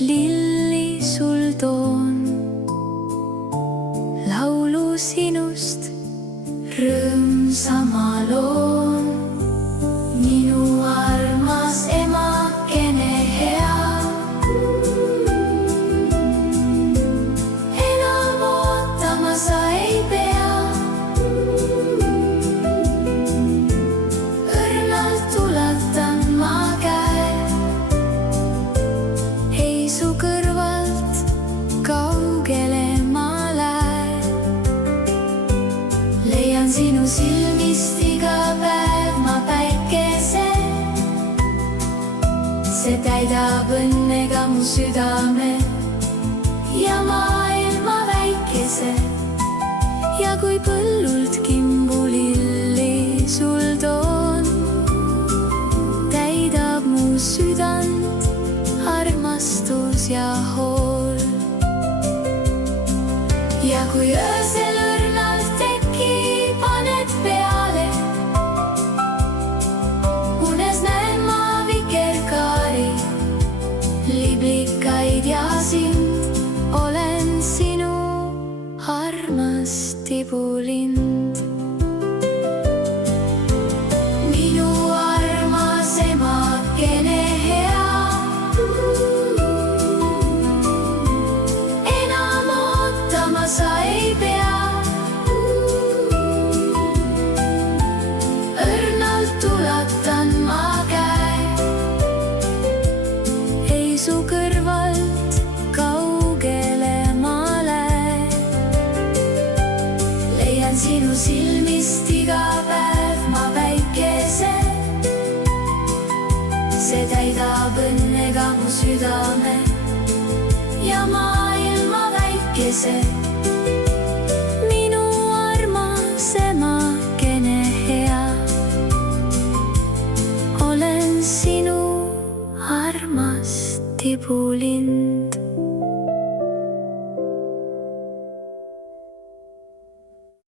lilli sul toon, laulu sinust rõõmsama loon. Minu armas emakene hea, enam ootama sa ei pea. Õrnalt ulatan ma käe, ei su kõrvalt kaugele ma lähen. Leian sinu silmist iga päev ma päikese, see täidab õnnega mu südame ja maailma väikese. Ja kui põllult kimbulilli sul toon, täidab mu südant armastus ja hool. Ja kui öösel õrnalt teki paned peale, unes näen ma vikerkaari, liblikaid ja sind, olen sinu armas tibulind. Minu armas emakene hea, enam ootama sa ei pea. Õrnalt ulatan ma käe, ei su kõrvalt kaugele ma lähen. Leian sinu silmist iga päev ma päikese, see täidab õnnega mu südame ja maailma väikese.